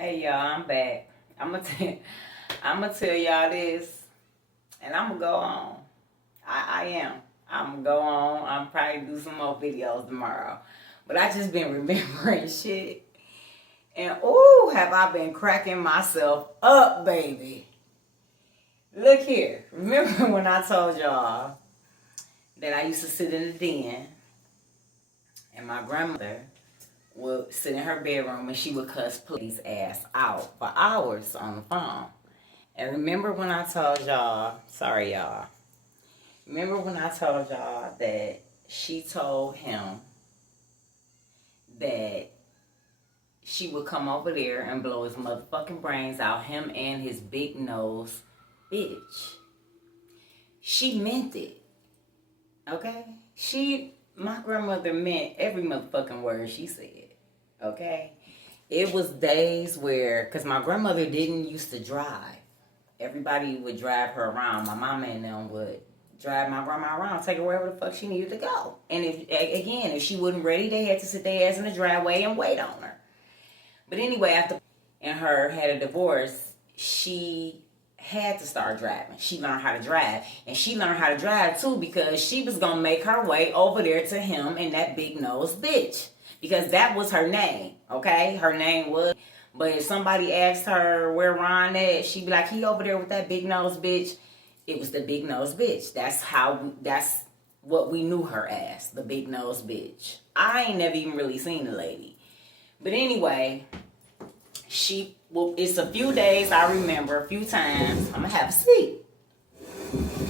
Hey y'all, I'm back. I'm gonna tell y'all this, and I'm gonna go on. I am. I'm gonna go on. I'm probably do some more videos tomorrow, but I just been remembering shit, and ooh, have I been cracking myself up, baby. Look here. Remember when I told y'all that I used to sit in the den, and my grandmother would sit in her bedroom and she would cuss police ass out for hours on the phone. And remember when I told y'all, sorry y'all, remember when I told y'all that she told him that she would come over there and blow his motherfucking brains out, him and his big nose bitch. She meant it, okay? My grandmother meant every motherfucking word she said, okay? It was days where, because my grandmother didn't used to drive. Everybody would drive her around. My mama and them would drive my grandma around, take her wherever the fuck she needed to go. And if she wasn't ready, they had to sit their ass in the driveway and wait on her. But anyway, after and her had a divorce, she had to start driving. She learned how to drive. And she learned how to drive too because she was going to make her way over there to him and that big nose bitch. Because that was her name, okay? Her name was. But if somebody asked her where Ron at, she'd be like, he over there with that big nose bitch. It was the big nose bitch. That's what we knew her as, the big nose bitch. I ain't never even really seen the lady. But anyway, it's a few days I remember, a few times. I'm going to have a seat.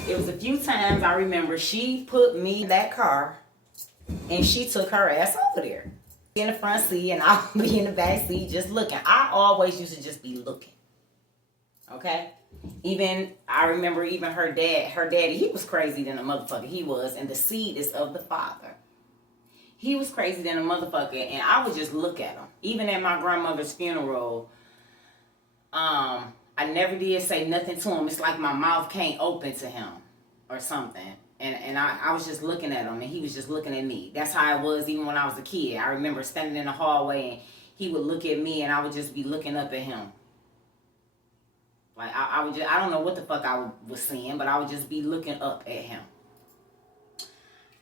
It was a few times I remember she put me in that car and she took her ass over there. In the front seat and I'll be in the back seat just looking. I always used to just be looking. Okay? I remember even her daddy, he was crazy than a motherfucker. He was, and the seed is of the father. He was crazy than a motherfucker, and I would just look at him. Even at my grandmother's funeral, I never did say nothing to him. It's like my mouth can't open to him or something. And I was just looking at him, and he was just looking at me. That's how it was even when I was a kid. I remember standing in the hallway, and he would look at me, and I would just be looking up at him. Like, I don't know what the fuck I was seeing, but I would just be looking up at him.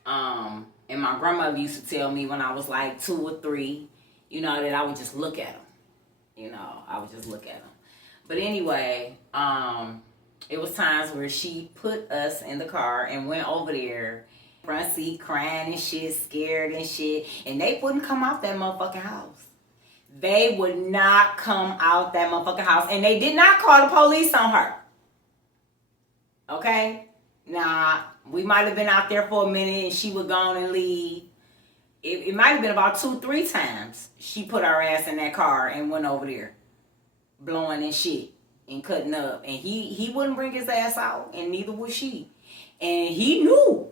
And my grandmother used to tell me when I was like 2 or 3, that I would just look at him. I would just look at him. But anyway, it was times where she put us in the car and went over there, front seat, crying and shit, scared and shit, and they wouldn't come out that motherfucking house. They would not come out that motherfucking house, and they did not call the police on her. Okay? Now, we might have been out there for a minute, and she would go on and leave. It might have been about 2, 3 times she put her ass in that car and went over there, blowing and shit. And cutting up, and he wouldn't bring his ass out, and neither would she. And he knew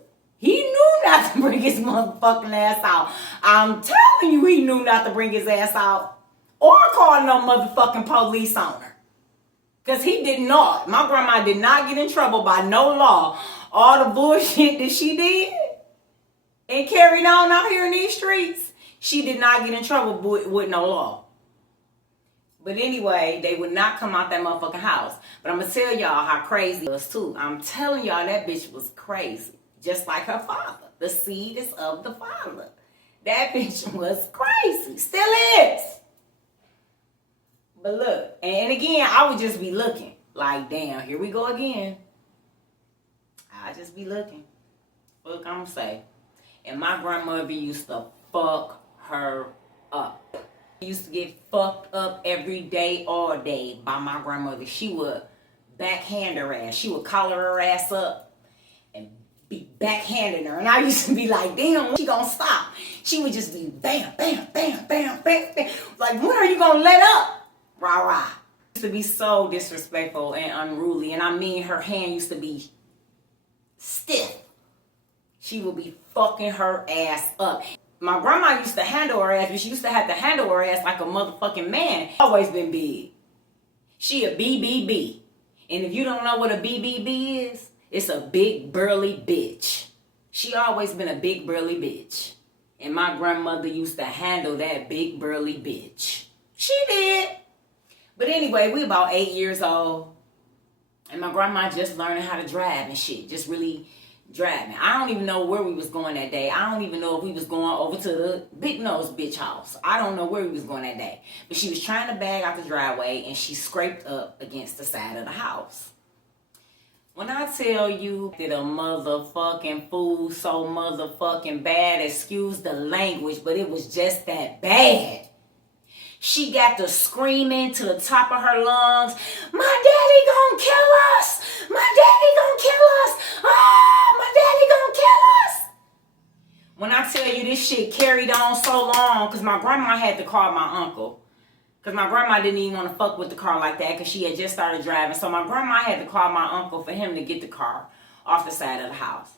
not to bring his motherfucking ass out. I'm telling you, he knew not to bring his ass out or call no motherfucking police on her, because he did not. My grandma did not get in trouble by no law. All the bullshit that she did and carried on out here in these streets, she did not get in trouble with no law. But anyway, they would not come out that motherfucking house. But I'm going to tell y'all how crazy it was too. I'm telling y'all that bitch was crazy. Just like her father. The seed is of the father. That bitch was crazy. Still is. But look, and again, I would just be looking. Like, damn, here we go again. I just be looking. Look, I'm going to say. And my grandmother used to fuck her up. Used to get fucked up every day, all day by my grandmother. She would backhand her ass. She would collar her ass up and be backhanding her. And I used to be like, damn, when she gonna stop? She would just be bam, bam, bam, bam, bam, bam. Like, when are you gonna let up? Rah, rah. Used to be so disrespectful and unruly. And I mean, her hand used to be stiff. She would be fucking her ass up. My grandma used to handle her ass, but she used to have to handle her ass like a motherfucking man. Always been big. She a BBB. And if you don't know what a BBB is, it's a big burly bitch. She always been a big burly bitch. And my grandmother used to handle that big burly bitch. She did. anyway, we about 8 years old. And my grandma just learning how to drive and shit. Just really driving. I don't even know where we was going that day. I don't even know if we was going over to the big nose bitch house. I don't know where we was going that day. But she was trying to bag out the driveway and she scraped up against the side of the house. When I tell you that a motherfucking fool so motherfucking bad, excuse the language, but it was just that bad. She got to screaming to the top of her lungs, my daddy gonna kill us! My daddy gonna kill us! Ah, my daddy gonna kill us! When I tell you this shit carried on so long, because my grandma had to call my uncle. Because my grandma didn't even want to fuck with the car like that because she had just started driving. So my grandma had to call my uncle for him to get the car off the side of the house.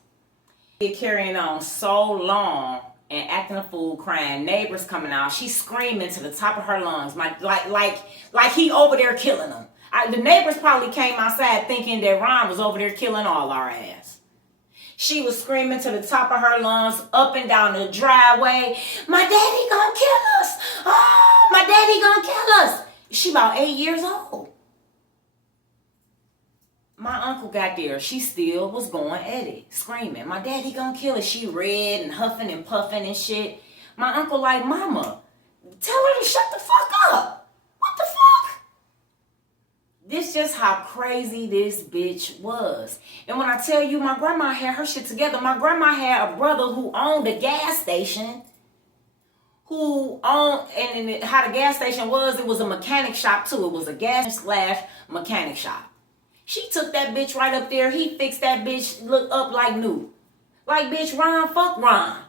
It carrying on so long and acting a fool, crying, neighbors coming out. She's screaming to the top of her lungs, like he over there killing them. The neighbors probably came outside thinking that Ron was over there killing all our ass. She was screaming to the top of her lungs, up and down the driveway, my daddy gonna kill us! Oh, my daddy gonna kill us! She about 8 years old. My uncle got there. She still was going at it, screaming, my daddy gonna kill us. She red and huffing and puffing and shit. My uncle like, mama, tell her to shut the fuck up. What the fuck? This just how crazy this bitch was. And when I tell you my grandma had her shit together, my grandma had a brother who owned a gas station. How the gas station was, it was a mechanic shop too. It was a gas / mechanic shop. She took that bitch right up there. He fixed that bitch look up like new. Like, bitch, Ron, fuck Ron.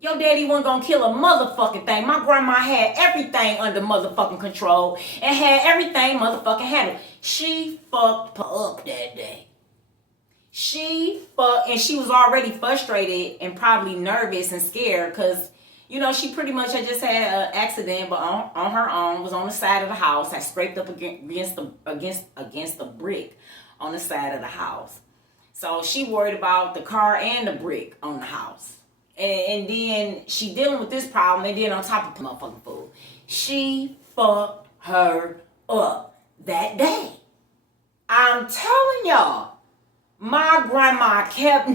Your daddy wasn't gonna kill a motherfucking thing. My grandma had everything under motherfucking control and had everything motherfucking handled. She fucked her up that day. And she was already frustrated and probably nervous and scared because, you know, she pretty much had just had an accident, but on her own, was on the side of the house, had scraped up against the brick on the side of the house. So she worried about the car and the brick on the house. And then she dealing with this problem, and then on top of motherfucking fool, she fucked her up that day. I'm telling y'all, my grandma kept...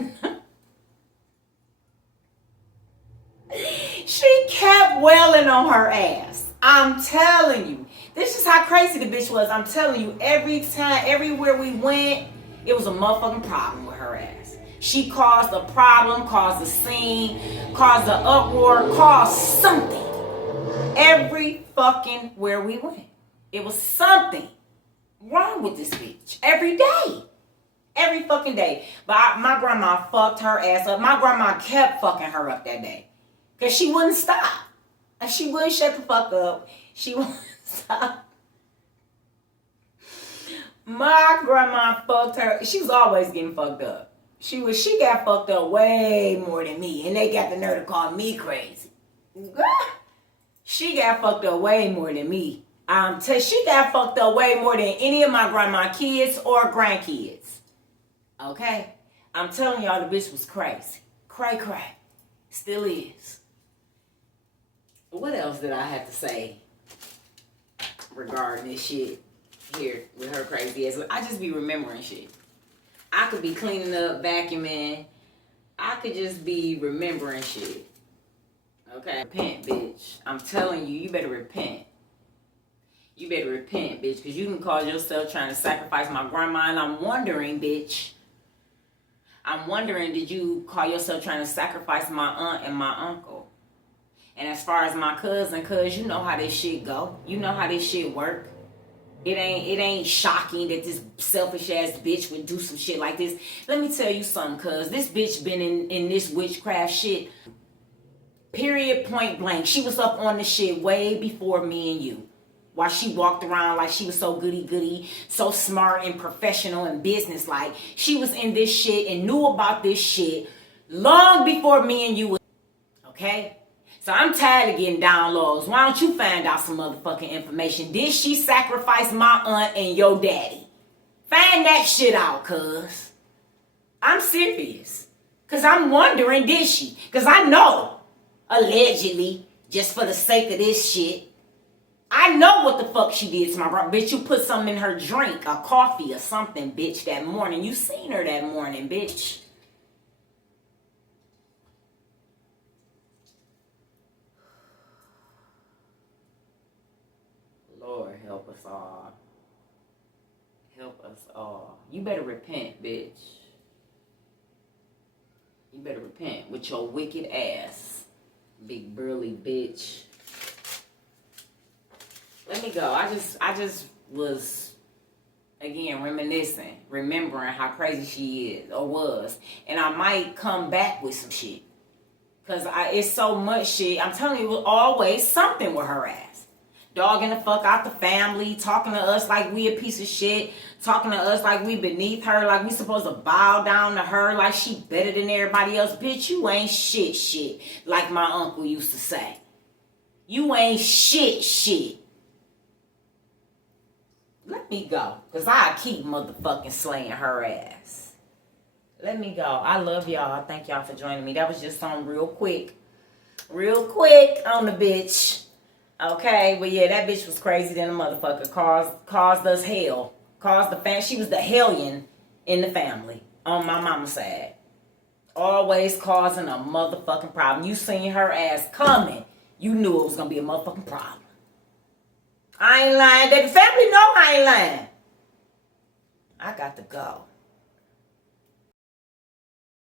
She kept wailing on her ass. I'm telling you. This is how crazy the bitch was. I'm telling you, every time, everywhere we went, it was a motherfucking problem with her ass. She caused a problem, caused a scene, caused an uproar, caused something. Every fucking where we went. It was something wrong with this bitch. Every day. Every fucking day. But my grandma fucked her ass up. My grandma kept fucking her up that day. Because she wouldn't stop. And she wouldn't shut the fuck up. She wouldn't stop. My grandma fucked her. She was always getting fucked up. She got fucked up way more than me. And they got the nerve to call me crazy. She got fucked up way more than me. She got fucked up way more than any of my grandma kids or grandkids. Okay? I'm telling y'all, the bitch was crazy. Cray. Still is. What else did I have to say regarding this shit here with her crazy ass? I just be remembering shit. I could be cleaning up, vacuuming. I could just be remembering shit. Okay? Repent, bitch. I'm telling you, you better repent. You better repent, bitch, because you can call yourself trying to sacrifice my grandma, and I'm wondering, bitch. Did you call yourself trying to sacrifice my aunt and my uncle? And as far as my cousin, cuz you know how this shit go. You know how this shit work. It ain't shocking that this selfish ass bitch would do some shit like this. Let me tell you something, cuz this bitch been in this witchcraft shit. Period, point blank. She was up on this shit way before me and you. While she walked around like she was so goody-goody, so smart and professional and business-like. She was in this shit and knew about this shit long before me and you. Okay? So I'm tired of getting downloads. Why don't you find out some motherfucking information? Did she sacrifice my aunt and your daddy? Find that shit out, cuz. I'm serious. Cuz I'm wondering, did she? Cuz I know, allegedly, just for the sake of this shit, I know what the fuck she did to my brother. Bitch, you put something in her drink, a coffee or something, bitch, that morning. You seen her that morning, bitch. Lord, help us all. Help us all. You better repent, bitch. You better repent with your wicked ass. Big burly bitch. Let me go. I just was, again, reminiscing, remembering how crazy she is or was. And I might come back with some shit. Because it's so much shit. I'm telling you, it was always something with her ass. Dogging the fuck out the family, talking to us like we a piece of shit, talking to us like we beneath her, like we supposed to bow down to her, like she better than everybody else. Bitch, you ain't shit, like my uncle used to say. You ain't shit. Let me go, because I keep motherfucking slaying her ass. Let me go. I love y'all. Thank y'all for joining me. That was just something real quick on the bitch. Okay, but yeah, that bitch was crazy than a motherfucker. Caused us hell. Caused the family. She was the hellion in the family on my mama's side. Always causing a motherfucking problem. You seen her ass coming. You knew it was gonna be a motherfucking problem. I ain't lying. The family know I ain't lying. I got to go.